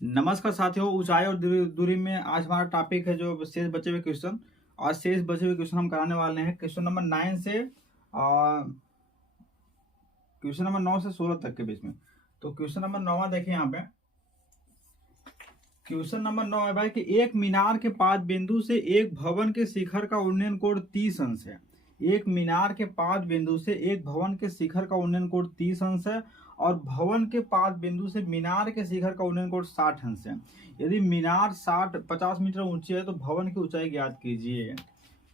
नमस्कार साथियों, ऊंचाई और दूरी में आज हमारा टॉपिक है जो शेष बचे हुए क्वेश्चन। और शेष बचे हुए क्वेश्चन हम कराने वाले हैं क्वेश्चन नंबर 9 से क्वेश्चन नंबर 9 से 16 तक के बीच में। तो क्वेश्चन नंबर 9 देखिए यहाँ पे। क्वेश्चन नंबर 9 है भाई कि एक मीनार के पाद बिंदु से एक भवन के शिखर का उन्नयन कोण 30 अंश है। एक मीनार के पाद बिंदु से एक भवन के शिखर का उन्नयन कोण 30 अंश है और भवन के पाद बिंदु से मीनार के शिखर का उन्नयन कोण 60 अंश है। यदि मीनार 50 मीटर ऊंची है तो भवन की ऊंचाई ज्ञात कीजिए।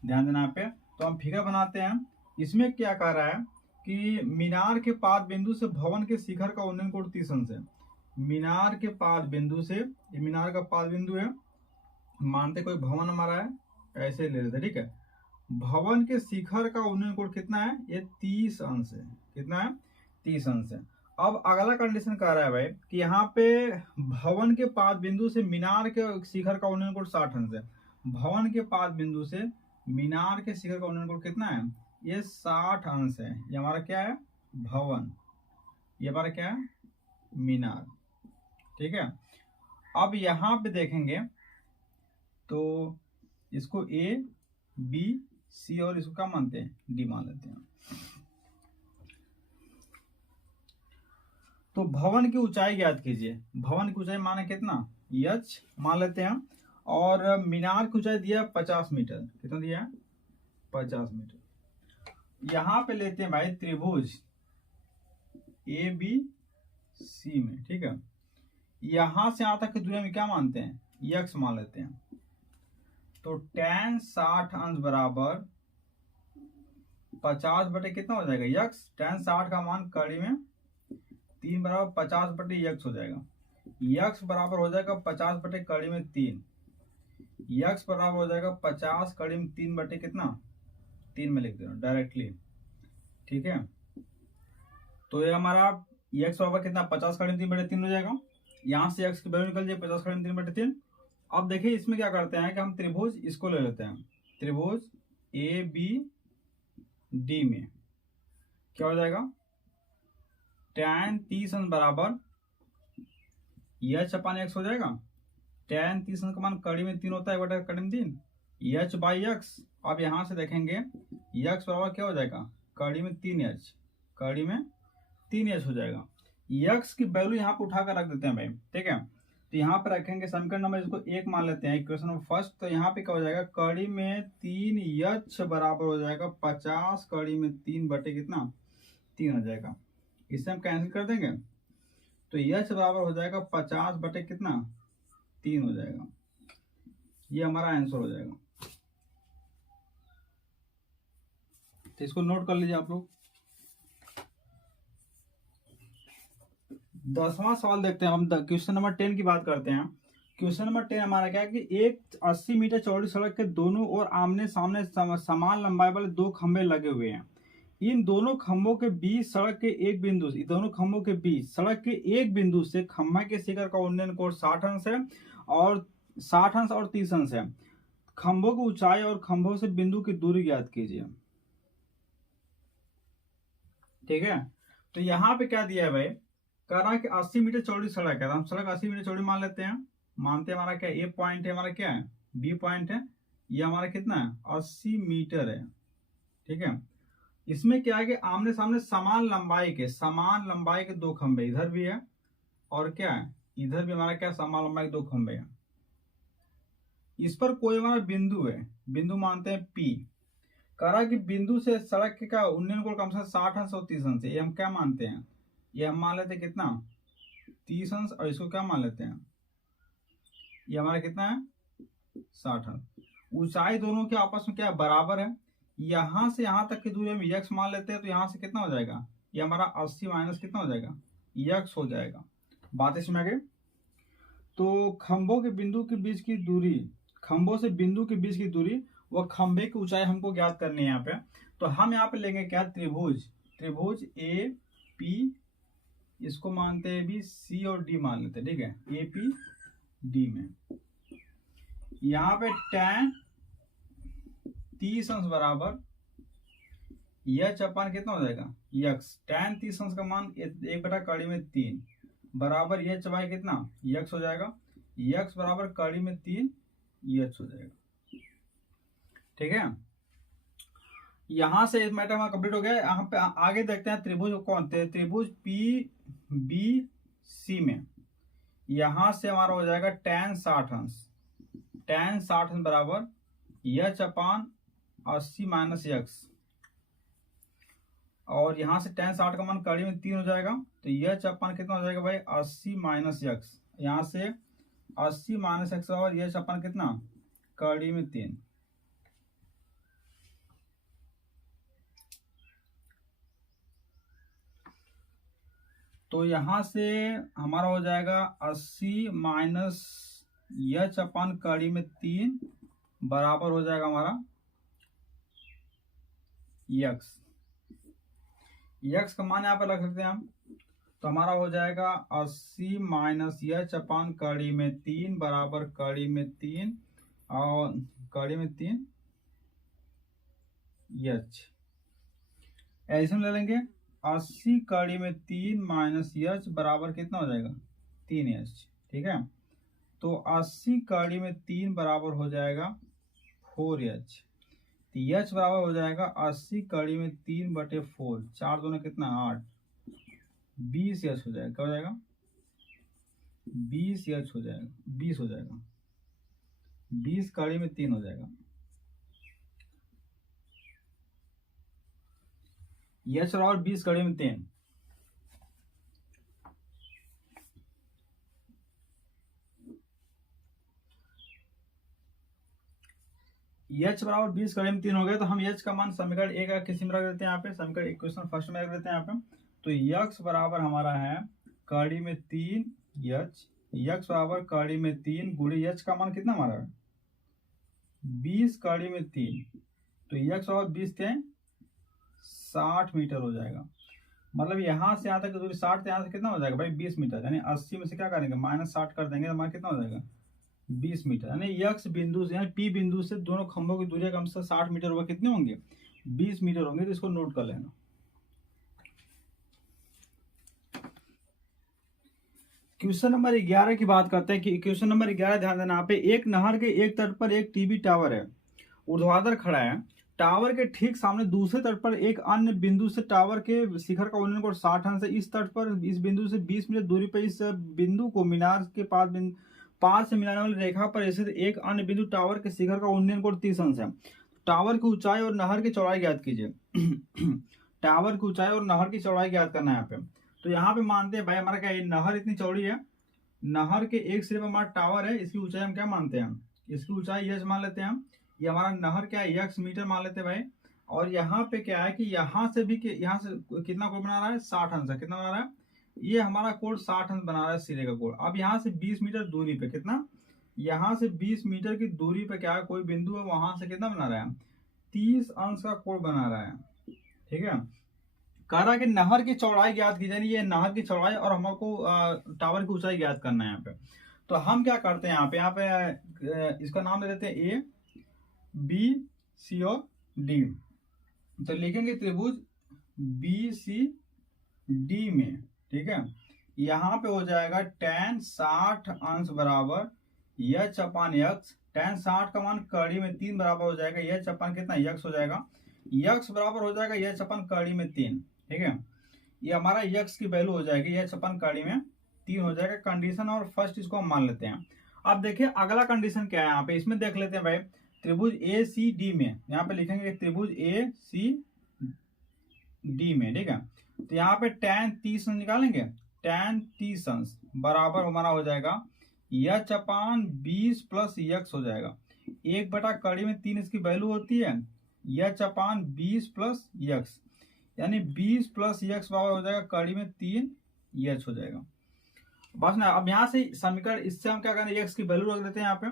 ध्यान देना यहाँ पे। तो हम फिगर बनाते हैं। इसमें क्या कह रहा है कि मीनार के पाद बिंदु से भवन के शिखर का उन्नयन कोण 30 अंश है। मीनार के पाद बिंदु से, ये मीनार का पाद बिंदु है, मानते कोई भवन हमारा है, ऐसे ले लेते, ठीक है। भवन के शिखर का उन्नयन कोण कितना है? ये 30 अंश है। कितना है? 30 अंश है। अब अगला कंडीशन कह रहा है भाई कि यहाँ पे भवन के पाद बिंदु से मीनार के शिखर का उन्नयन कोण 60 अंश है। भवन के पाद बिंदु से मीनार के शिखर का उन्नयन कोण कितना है? ये 60 अंश है। ये हमारा क्या है? भवन। ये हमारा क्या है? मीनार। ठीक है। अब यहां पे देखेंगे तो इसको ए, बी, सी और इसको क्या मानते हैं? डी मान लेते हैं। तो भवन की ऊंचाई ज्ञात कीजिए। भवन की ऊंचाई माने कितना? एच मान लेते हैं। और मीनार की ऊंचाई दिया 50 मीटर। कितना दिया है? 50 मीटर। यहां पे लेते हैं भाई त्रिभुज ए बी सी में, ठीक है। यहां से यहां तक की दूरी में क्या मानते हैं? यक्स मान लेते हैं। तो tan 60 अंश बराबर 50 बटे कितना हो जाएगा? यक्स। tan 60 का मान कड़ी में 3 बराबर 50 बटे यक्स हो जाएगा। यक्स बराबर हो जाएगा 50 बटे कड़ी में 3। यक्स बराबर हो जाएगा 50 कड़ी में 3 बटे कितना? 3 में लिख दे रहा हूं डायरेक्टली, ठीक है। तो ये हमारा यक्स बराबर कितना? 50 कड़ी में 3 बटे 3 हो जाएगा। यहां से यक्स की वैल्यू निकल जाए 50 कड़ी में 3 बटे 3। अब देखिए इसमें क्या करते हैं कि हम त्रिभुज इसको ले लेते हैं। त्रिभुज ए बी डी में क्या हो जाएगा? tan 30 अंश बराबर एच अपान एक्स हो जाएगा। tan 30 अंश का मान कड़ी में 3 होता है, बटा कड़ी में 3, एच बाई एक्स। अब यहां से देखेंगे एक्स बराबर क्या हो जाएगा? कड़ी में 3h, कड़ी में 3h हो जाएगा। एक्स की वैल्यू यहाँ पे उठाकर रख देते हैं भाई, ठीक है। तो यहाँ पे रखेंगे समीकरण नंबर इसको 1 मान लेते हैं, इक्वेशन नंबर फर्स्ट। तो यहाँ पे क्या हो जाएगा? कड़ी में 3h बराबर हो जाएगा 50 कड़ी में 3 बटे कितना? 3 हो जाएगा। इससे हम कैंसिल कर देंगे तो h बराबर हो जाएगा 50 बटे कितना? 3 हो जाएगा। ये हमारा आंसर हो जाएगा। तो इसको नोट कर लीजिए आप लोग। 10वां सवाल देखते हैं। हम क्वेश्चन नंबर 10 की बात करते हैं। क्वेश्चन नंबर 10 हमारा क्या है कि एक 80 मीटर चौड़ी सड़क के दोनों ओर आमने सामने समान लंबाई वाले 2 खंभे लगे हुए हैं। इन दोनों खंभों के बीच सड़क के एक बिंदु से, दोनों खंभों के बीच सड़क के एक बिंदु से खंभा के शिखर का उन्नयन कोण 60 अंश है और 60 अंश और 30 अंश है। खंभों की ऊंचाई और खंभों से बिंदु की दूरी ज्ञात कीजिए। ठीक है। तो यहाँ पे क्या दिया है भाई? कह रहा है कि 80 मीटर चौड़ी सड़क है। तो हम सड़क 80 मीटर चौड़ी मान लेते हैं। मानते हैं हमारा क्या? ए पॉइंट है, हमारा क्या है? बी पॉइंट है। ये हमारा कितना है? 80 मीटर है, ठीक है। इसमें क्या है कि आमने सामने समान लंबाई के 2 खंभे इधर भी है और क्या है? इधर भी हमारा क्या? समान लंबाई के 2 खंभे हैं। इस पर कोई हमारा बिंदु है, बिंदु मानते हैं पी। कह रहा है कि बिंदु से सड़क के का उन्नयन कोण कम से कम 60 अंश और 30 अंश है। ये हम क्या मानते हैं? ये हम मान लेते हैं कितना? 30 अंश। और इसको क्या मान लेते हैं? ये हमारा कितना है? 60 अंश। ऊंचाई दोनों के आपस में क्या बराबर है। यहां से यहां तक की दूरी हम यक्स मान लेते हैं। तो यहां से कितना हो जाएगा? ये हमारा 80 माइनस कितना हो जाएगा? यक्स हो जाएगा। बात इसमें आगे। तो खंभों के बिंदु के बीच की दूरी, खंभों से बिंदु के बीच की दूरी व खंभे की ऊंचाई हमको ज्ञात करनी है यहाँ पे। तो हम यहाँ पे लेंगे क्या? त्रिभुज ए पी, इसको मानते हैं भी सी और डी मान लेते हैं, ठीक है। ए पी डी में यहाँ पे tan 30 अंश बराबर एच अपान कितना हो जाएगा? यक्स। tan 30 अंश का मान 1 बटा कड़ी में 3 बराबर एच बाई कितना यक्स हो जाएगा, यक्स बराबर कड़ी में 3 एच हो जाएगा। ठीक है, यहां से इस मैटर में कंप्लीट हो गया। यहाँ पे आगे देखते हैं त्रिभुज कौन थे, त्रिभुज पी बी सी में यहां से हमारा हो जाएगा tan 60 अंश, tan 60 अंश बराबर एच अपान 80 माइनस यक्स, और यहां से tan 60 का मान कड़ी में 3 हो जाएगा, तो एच अपान कितना हो जाएगा भाई 80 माइनस यक्स, यहां से 80 माइनस यक्स और एच अपान कितना कड़ी में 3। तो यहां से हमारा हो जाएगा 80 माइनस एच अपान कड़ी में 3 बराबर हो जाएगा हमारा यक्स, यक्स का मान यहाँ पर रख सकते हैं हम, तो हमारा हो जाएगा 80 माइनस एच अपान कड़ी में 3 बराबर कड़ी में 3 और कड़ी में 3 एच, ऐसे ले लेंगे 80 कड़ी में 3 माइनस एच बराबर कितना हो जाएगा 3 एच। ठीक है, तो 80 कड़ी में 3 बराबर हो जाएगा 4 एच, एच बराबर हो जाएगा 80 कड़ी में 3 बटे 4, 4 दूना कितना 8, 20 एच हो जाएगा, क्या हो जाएगा 20 एच हो जाएगा, 20 हो जाएगा, 20 कड़ी में 3 हो जाएगा, एच बराबर 20 कड़ी में 3। एच बराबर 20 कड़ी में 3 हो गया, तो हम एच का मान समीकरण एक किसी में रख देते हैं, यहाँ पे समीकरण इक्वेशन फर्स्ट में रख देते हैं यहाँ पे, तो यक्स बराबर हमारा है कड़ी में 3 एच, यक्स बराबर कड़ी में 3 गुणी एच का मान कितना हमारा है 20 कड़ी में 3, तो यक्स बराबर 20 थे 60 मीटर हो जाएगा, मतलब यहाँ से यहाँ तक की दूरी 60 थे, यहाँ से कितना हो जाएगा भाई 20 मीटर, यानी 80 में से क्या करेंगे माइनस 60 कर देंगे, तो हमारा कितना हो जाएगा 20 मीटर, यानी यक्स बिंदु से यानी पी बिंदु से दोनों खंभों की दूरी कम से 60 मीटर होगा, कितने होंगे 20 मीटर होंगे, तो इसको नोट कर लेना। क्वेश्चन नंबर 11 की बात करते हैं कि क्वेश्चन नंबर 11 ध्यान देना यहाँ पे, एक नहर के एक तट पर एक टीवी टावर है, ऊर्ध्वाधर खड़ा है, टावर के ठीक सामने दूसरे तट पर एक अन्य बिंदु से टावर के शिखर का उन्नयन कोण 60 अंश है, इस तट पर इस बिंदु से 20 मीटर दूरी पर इस बिंदु को मीनार के पास से मिलाने वाली रेखा पर स्थित एक अन्य बिंदु टावर के शिखर का उन्नयन कोण 30 अंश है, टावर की ऊंचाई और नहर की चौड़ाई ज्ञात कीजिए। टावर की ऊंचाई और नहर की चौड़ाई ज्ञात करना है यहाँ पे, तो यहाँ पे मानते हैं भाई हमारा क्या है, नहर इतनी चौड़ी है, नहर के एक सिरे पर हमारा टावर है, इसकी ऊंचाई हम क्या मानते हैं, इसकी ऊंचाई एच मान लेते हैं हम, ये हमारा नहर क्या है यक्स मीटर मान लेते हैं भाई, और यहाँ पे क्या है कि यहाँ से भी यहाँ से कितना कोण बना रहा है 60 अंश है, कितना बना रहा है ये हमारा कोण 60 अंश बना रहा है सिरे का कोण। अब यहाँ से 20 मीटर दूरी पे कितना, यहाँ से 20 मीटर की दूरी पे क्या है कोई बिंदु है, वहां से कितना बना रहा है 30 अंश का कोण बना रहा है। ठीक है, कह रहा है कि नहर की चौड़ाई ज्ञात की जाए, ये नहर की चौड़ाई और हमको टावर की ऊंचाई ज्ञात करना है यहाँ पे, तो हम क्या करते हैं यहाँ पे इसका नाम दे देते हैं ए बी सी और डी, तो लिखेंगे त्रिभुज बी सी डी में। ठीक है, यहाँ पे हो जाएगा tan 60 अंश बराबर एच अपान यक्स, tan 60 का मान कड़ी में 3 बराबर हो जाएगा एच अपान कितना यक्स हो जाएगा, यक्स बराबर हो जाएगा एच अपान कड़ी में 3। ठीक है, ये हमारा यक्स की वैल्यू हो जाएगी एच अपान कड़ी में 3 हो जाएगा, कंडीशन और फर्स्ट इसको हम मान लेते हैं। अब देखिए अगला कंडीशन क्या है यहाँ पे, इसमें देख लेते हैं भाई, त्रिभुज ए सी डी में यहाँ पे लिखेंगे त्रिभुज ए सी डी में। ठीक है, तो यहाँ पे tan 30 अंश निकालेंगे, tan 30 अंश बराबर हमारा हो जाएगा एच अपान 20 प्लस यक्स हो जाएगा, 1 बटा कड़ी में 3 इसकी वैल्यू होती है एच अपान 20 प्लस यक्स, यानी 20 प्लस यक्स बराबर हो जाएगा कड़ी में 3 एच हो जाएगा बस ना। अब यहाँ से समीकरण इससे हम क्या करें यक्स की वैल्यू रख देते हैं यहाँ पे,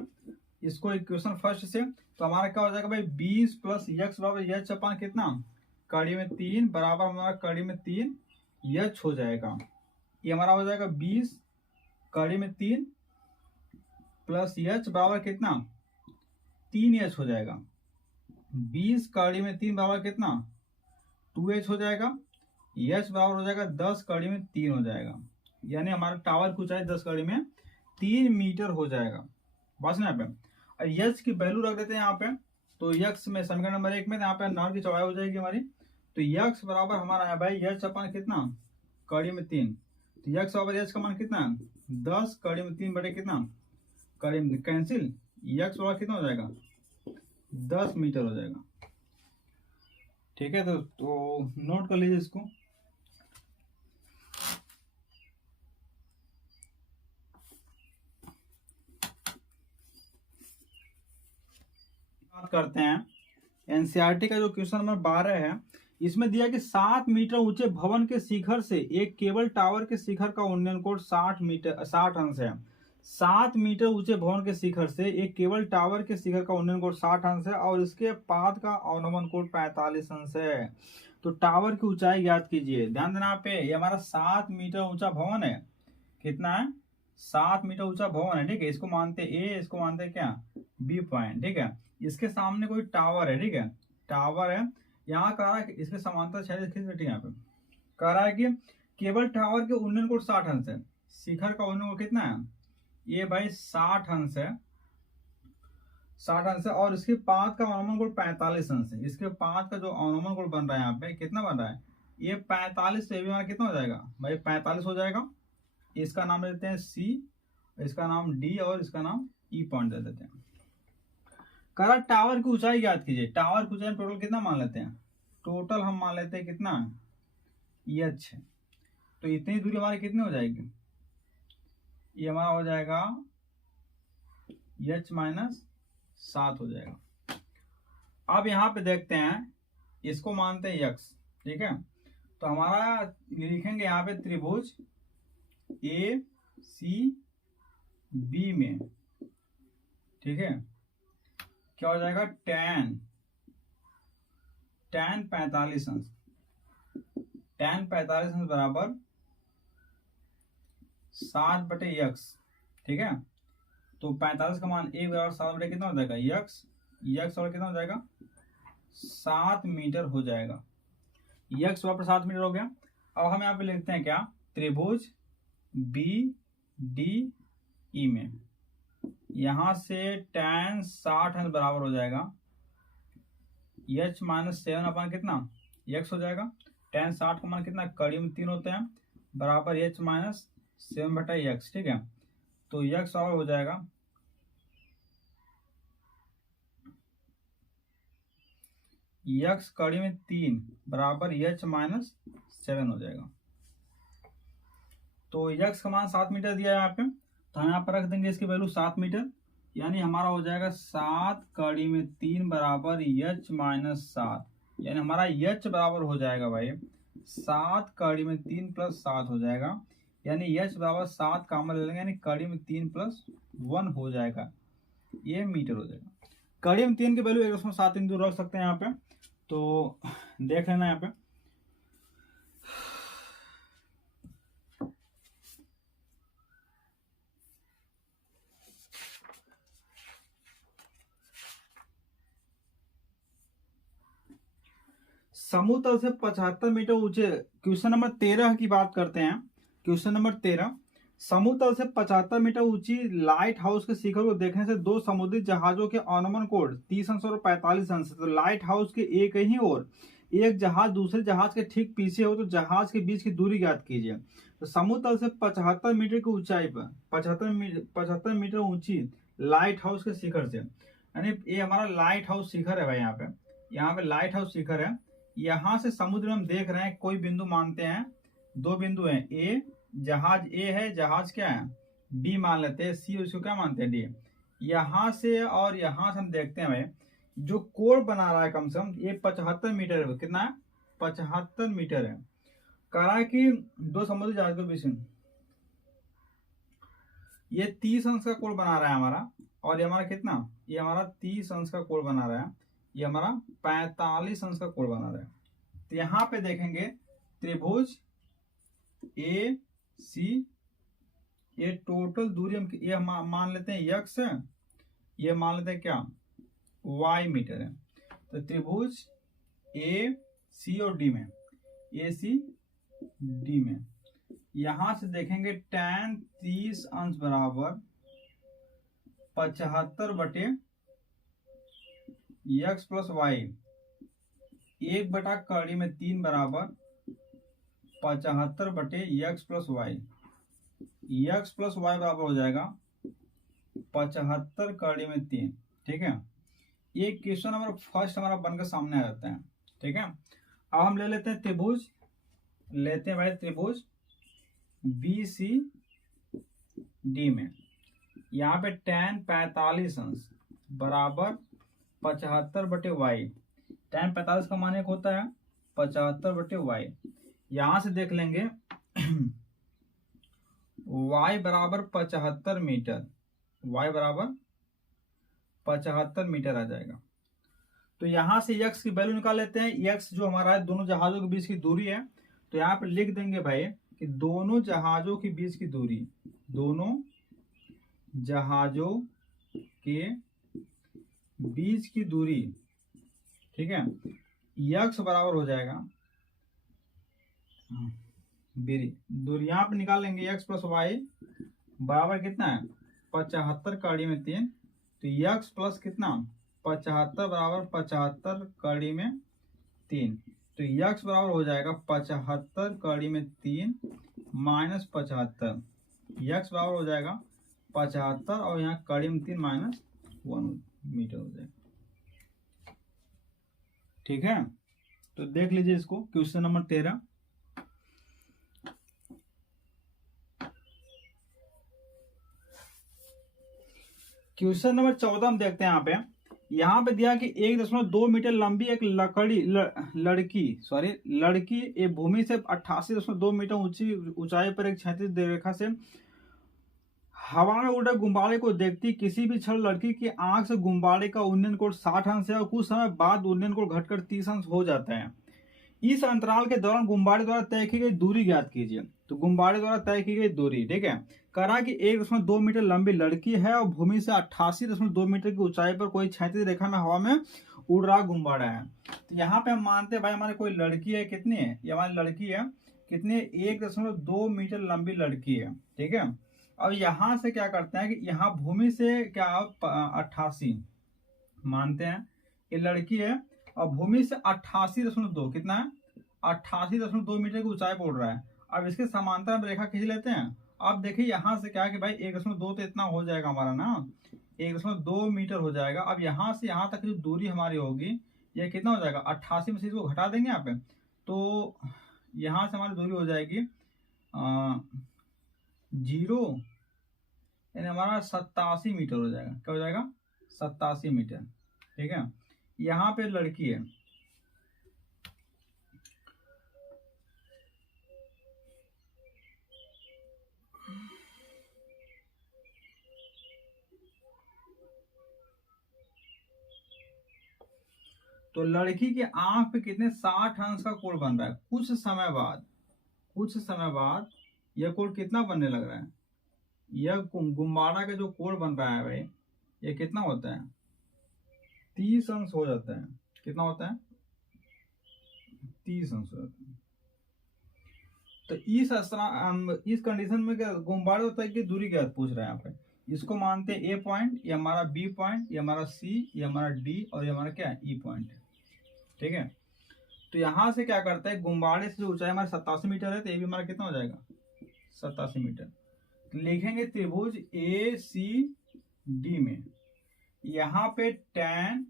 इसको इक्वेशन फर्स्ट से, तो हमारा क्या हो जाएगा भाई 20 प्लस यक्स बराबर एच अपान कितना कड़ी में 3 बराबर हमारा कड़ी में 3 एच हो जाएगा, ये हमारा हो जाएगा 20 कड़ी में 3 प्लस एच बराबर कितना 3 एच हो जाएगा, 20 कड़ी में 3 बराबर कितना 2 एच हो जाएगा, एच बराबर हो जाएगा 10 कड़ी में 3 हो जाएगा, यानी हमारा टावर की ऊंचाई 10 कड़ी में 3 मीटर हो जाएगा बस ना। यहाँ पे और यक्स की वैल्यू रख देते हैं यहाँ पे। तो यक्स में समीकरण नंबर 1 में यहाँ पे नहर की चौड़ाई हो जाएगी हमारी। तो यक्स बराबर हमारा है भाई यक्स अपन कितना कड़ी में 3, तो यक्स बराबर यक्स का मान कितना 10 कड़ी में 3 बटे कितना कड़ी में कैंसिल, यक्स बराबर कितना हो जाएगा 10 मीटर हो जाएगा। ठीक है, तो नोट कर लीजिए इसको। बात करते हैं एनसीईआरटी का जो क्वेश्चन नंबर 12 है, इसमें दिया कि 7 मीटर ऊंचे भवन के शिखर से एक केबल टावर के शिखर का उन्नयन कोण 60 अंश है। 7 मीटर ऊंचे भवन के शिखर से एक केबल टावर के शिखर का उन्नयन कोण 60 अंश है और इसके पाद का अवनमन कोण 45 अंश है। तो टावर की ऊंचाई ज्ञात कीजिए। ध्यान देना पे, ये हमारा 7 मीटर ऊंचा भवन है। कितना है 7 मीटर ऊंचा भवन है। ठीक है, इसको मानते ए, इसको मानते क्या बी पॉइंट। ठीक है, इसके सामने कोई टावर है। ठीक है, टावर है, यहाँ कह रहा है इसके समांतर क्षैतिज यहाँ पे कह रहा है कि केबल टावर के उन्नयन कोण 60 अंश है। शिखर का उन्नयन कोण कितना है ये भाई 60 अंश है, 60 अंश है और इसके पाद का अवनमन कोण 45 अंश है। इसके पाद का जो अवनमन कोण बन रहा है यहाँ पे कितना बन रहा है ये 45 से भी हमारा कितना हो जाएगा भाई 45 हो जाएगा। इसका नाम देते हैं सी, इसका नाम डी और इसका नाम ई पॉइंट दे देते हैं। करा टावर की ऊंचाई ज्ञात कीजिए। टावर की ऊंचाई टोटल कितना मान लेते हैं, टोटल हम मान लेते हैं कितना एच है। तो इतनी दूरी हमारी कितनी हो जाएगी, ये हमारा हो जाएगा एच माइनस 7 हो जाएगा। अब यहाँ पे देखते हैं, इसको मानते हैं यक्स। ठीक है, तो हमारा लिखेंगे यहाँ पे त्रिभुज ए सी बी में। ठीक है, क्या हो जाएगा tan 45 अंश, tan 45 अंश बराबर 7 बटे यक्स। ठीक है, तो 45 का मान 1 बराबर 7 बटे कितना हो जाएगा यक्स, यक्स और कितना हो जाएगा 7 मीटर हो जाएगा। यक्स बराबर 7 मीटर हो गया। अब हम यहाँ पे लिखते हैं क्या, त्रिभुज बी डी ई में यहां से tan 60 अंश बराबर हो जाएगा h माइनस 7 अपन कितना x हो जाएगा। tan 60 का मान कितना कड़ी में 3 होते हैं बराबर h माइनस 7 बटा x। ठीक है, तो x बराबर हो जाएगा x कड़ी में 3 बराबर h माइनस 7 हो जाएगा। तो x का मान 7 मीटर दिया है यहाँ पे, तो हम यहाँ पर रख देंगे इसकी वैल्यू 7 मीटर, यानी हमारा हो जाएगा 7 कड़ी में 3 बराबर h माइनस 7, यानी हमारा h बराबर हो जाएगा भाई 7 कड़ी में 3 प्लस 7 हो जाएगा, यानी h बराबर 7 कॉमन ले लेंगे, यानी कड़ी में 3 प्लस 1 हो जाएगा, ये मीटर हो जाएगा। कड़ी में 3 की वैल्यू 1.7 इंटू रख सकते हैं यहाँ पे, तो देख लेना यहाँ पे। समतल से 75 मीटर ऊंचे, क्वेश्चन नंबर 13 की बात करते हैं। क्वेश्चन नंबर 13, समतल से 75 मीटर ऊंची लाइट हाउस के शिखर को देखने से दो समुद्री जहाजों के अवनमन कोण 30 अंश और 45 अंश। तो लाइट हाउस के एक ही ओर एक जहाज दूसरे जहाज के ठीक पीछे हो तो जहाज के बीच की दूरी ज्ञात कीजिए। तो समतल से 75 मीटर की ऊंचाई पर 75 मीटर ऊंची लाइट हाउस के शिखर से, यानी ये हमारा लाइट हाउस शिखर है भाई। यहाँ पे लाइट हाउस शिखर है, यहां से समुद्र में हम देख रहे हैं कोई बिंदु मानते हैं, दो बिंदु हैं, ए जहाज ए है, जहाज क्या है बी मान लेते हैं, सी उसको क्या मानते हैं डी। यहां से और यहां से हम देखते हैं भाई जो कोण बना रहा है कम से कम ये 75 मीटर है। कितना है 75 मीटर है। कह रहा है कि दो समुद्री जहाज के बीच में ये 30 अंश का कोण बना रहा है हमारा, और ये हमारा कितना, ये हमारा 30 अंश का कोण बना रहा है, ये हमारा 45 अंश का कोण बना रहा है। तो यहां पे देखेंगे त्रिभुज ए सी, ये टोटल दूरी हम ये मान लेते हैं यक्स है, ये मान लेते हैं क्या y मीटर है। तो त्रिभुज ए सी और डी में, ए सी डी में यहां से देखेंगे tan 30 अंश बराबर 75 बटे x प्लस वाई, 1/3 बराबर 75 बटे x plus y. x plus y बराबर हो जाएगा 75/3। ठीक है, ये क्वेश्चन नंबर फर्स्ट हमारा बनकर सामने आ जाता है। ठीक है, अब हम ले लेते हैं त्रिभुज, लेते हैं भाई त्रिभुज BCD में। यहाँ पे tan 45 अंश बराबर 75 बटे वाई। tan 45 का मान एक होता है 75 बटे वाई। यहां से देख लेंगे y बराबर 75 मीटर, y बराबर 75 मीटर आ जाएगा। तो यहां से x की वैल्यू निकाल लेते हैं। x जो हमारा है दोनों जहाजों के बीच की दूरी है, तो यहाँ पे लिख देंगे भाई कि दोनों जहाजों के बीच की दूरी, दोनों जहाजों के बीच की दूरी, ठीक है, x बराबर हो जाएगा दूरी यहाँ पे निकाल लेंगे x प्लस वाई बराबर कितना है 75 कड़ी में 3, तो x प्लस कितना 75 बराबर 75 कड़ी में 3, तो x बराबर हो जाएगा 75 कड़ी में 3 माइनस 75, x बराबर हो जाएगा 75 और यहाँ कड़ी में 3 माइनस 1 मीटर हो जाएगा। ठीक है, तो देख लीजिए इसको, क्वेश्चन नंबर 13। क्वेश्चन नंबर 14 हम देखते हैं। यहाँ पे दिया कि 1.2 मीटर लंबी एक लड़की एक भूमि से 88.2 मीटर ऊंचाई पर एक क्षैतिज रेखा से हवा में उड़े गुब्बारे को देखती। किसी भी क्षण लड़की की आंख से गुब्बारे का उन्नयन कोण 60 अंश है और कुछ समय बाद उन्नयन कोण घटकर 30 अंश हो जाता है। इस अंतराल के दौरान गुब्बारे द्वारा तय की गई दूरी ज्ञात कीजिए। तो गुब्बारे द्वारा तय की गई दूरी, ठीक है, करा कि 1.2 मीटर लंबी लड़की है और भूमि से 88.2 मीटर की ऊंचाई पर कोई क्षैतिज रेखा में हवा में उड़ रहा गुब्बारा है। तो यहाँ पे हम मानते हैं भाई हमारे कोई लड़की है, कितनी है, ये हमारी लड़की है, कितनी, 1.2 मीटर लंबी लड़की है। ठीक है, अब यहां से क्या करते हैं कि यहाँ भूमि से क्या 88 मानते हैं, ये लड़की है और भूमि से 88.2 कितना है 88.2 मीटर की ऊंचाई पर उड़ रहा है। अब इसके समांतर हम रेखा खींच लेते हैं। अब देखिए यहाँ से क्या है कि भाई 1.2 तो इतना हो जाएगा हमारा ना, 1.2 मीटर हो जाएगा। अब यहाँ से यहाँ तक जो दूरी हमारी होगी ये कितना हो जाएगा 88 में से इसको घटा देंगे यहाँ पे, तो यहाँ से हमारी दूरी हो जाएगी 0, यानी हमारा 87 मीटर हो जाएगा। क्या हो जाएगा 87 मीटर। ठीक है, यहाँ पे लड़की है, तो लड़की की आंख पे कितने 60 अंश का कोण बन रहा है। कुछ समय बाद यह कोण कितना बनने लग रहा है, यह गुब्बारा का जो कोण बन रहा है भाई ये कितना होता है 30 अंश हो जाता है। कितना होता है 30 अंश हो जाता है। तो इस कंडीशन में गुब्बारे होता है कि दूरी क्या पूछ रहा है यहाँ पे, इसको मानते हैं ए पॉइंट, ये हमारा बी पॉइंट, ये हमारा सी, ये हमारा डी और ये हमारा क्या है ई पॉइंट है। ठीक है, तो यहां से क्या करता है गुब्बारे से जो ऊंचाई हमारा 87 मीटर है, तो ये भी हमारा कितना हो जाएगा 87 मीटर। तो लिखेंगे त्रिभुज ए सी डी में यहाँ पे tan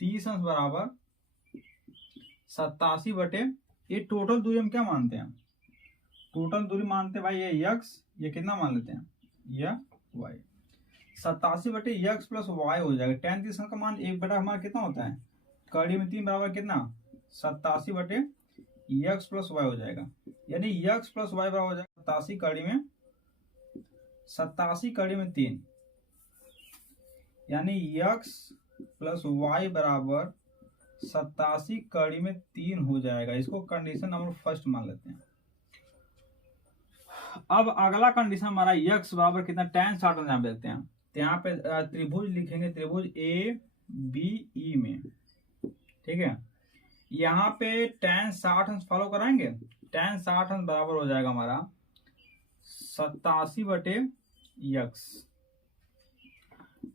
30 अंश बराबर 87 बटे, ये टोटल दूरी हम क्या मानते हैं, टोटल दूरी मानते हैं भाई ये x, ये कितना मान लेते हैं यह y, 87 बटे x प्लस y हो जाएगा। tan 30 का मान 1 हमारा कितना होता है कड़ी में 3 बराबर कितना 87 बटे x प्लस y हो जाएगा। यानी x प्लस y बराबर हो जाएगा 87 कड़ी में 3, यानी x प्लस y बराबर 87 कड़ी में 3 हो जाएगा। इसको कंडीशन नंबर फर्स्ट मान लेते हैं। अब अगला कंडीशन हमारा x बराबर कितना tan 60 अंश यहाँ देखते हैं। तो यहाँ पे त्रिभुज लिखेंगे त्रिभुज ए बी ई में। ठीक है, यहाँ पे tan 60 अंश फॉलो कराएंगे tan 60 अंश बराबर हो जाएगा हमारा 87/x।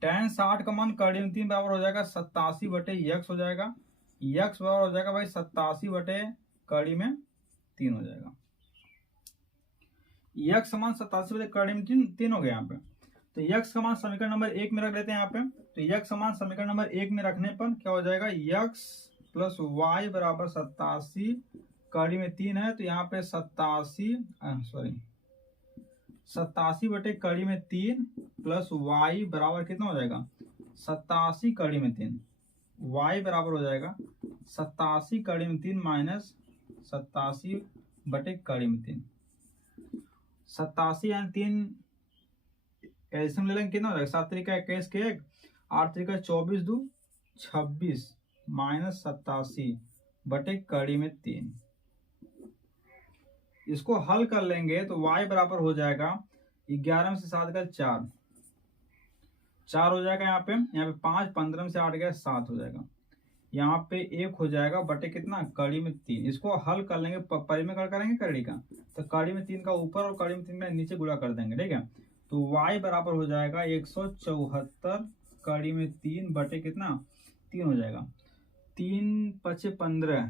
tan 60 का मान कड़ी में 3 बराबर हो जाएगा 87/x हो जाएगा। x बराबर हो जाएगा भाई 87/कड़ी में 3 हो जाएगा। x समान 87/कड़ी में 3 हो गया यहाँ पे। तो x का मान समीकरण नंबर 1 में रख लेते हैं यहाँ पे। तो x समान समीकरण नंबर 1 में रखने पर क्या हो जाएगा, x प्लस वाई बराबर 87 कड़ी में 3 है, तो यहाँ पे 87/कड़ी में 3 प्लस वाई बराबर कितना हो जाएगा 87 कड़ी में 3। y बराबर हो जाएगा 87 कड़ी में 3 माइनस 87/कड़ी में 3। 87 यानी 3 कैसे ले लेंगे, कितना हो जाएगा 7 3 21 के 1 8 3 24 2 26 माइनस 87/कड़ी में 3। इसको हल कर लेंगे तो y बराबर हो जाएगा 11 में से 7 गए 4 हो जाएगा। यहाँ पे 5 15 में से 8 गए 7 हो जाएगा। यहाँ पे 1 हो जाएगा बटे कितना कड़ी में 3। इसको हल कर लेंगे, परिमेय करेंगे कड़ी का, तो कड़ी में 3 का ऊपर और कड़ी में 3 का नीचे गुणा कर देंगे, ठीक है। तो y बराबर हो जाएगा 174 कड़ी में 3 बटे कितना 3 हो जाएगा। 3 × 5 = 15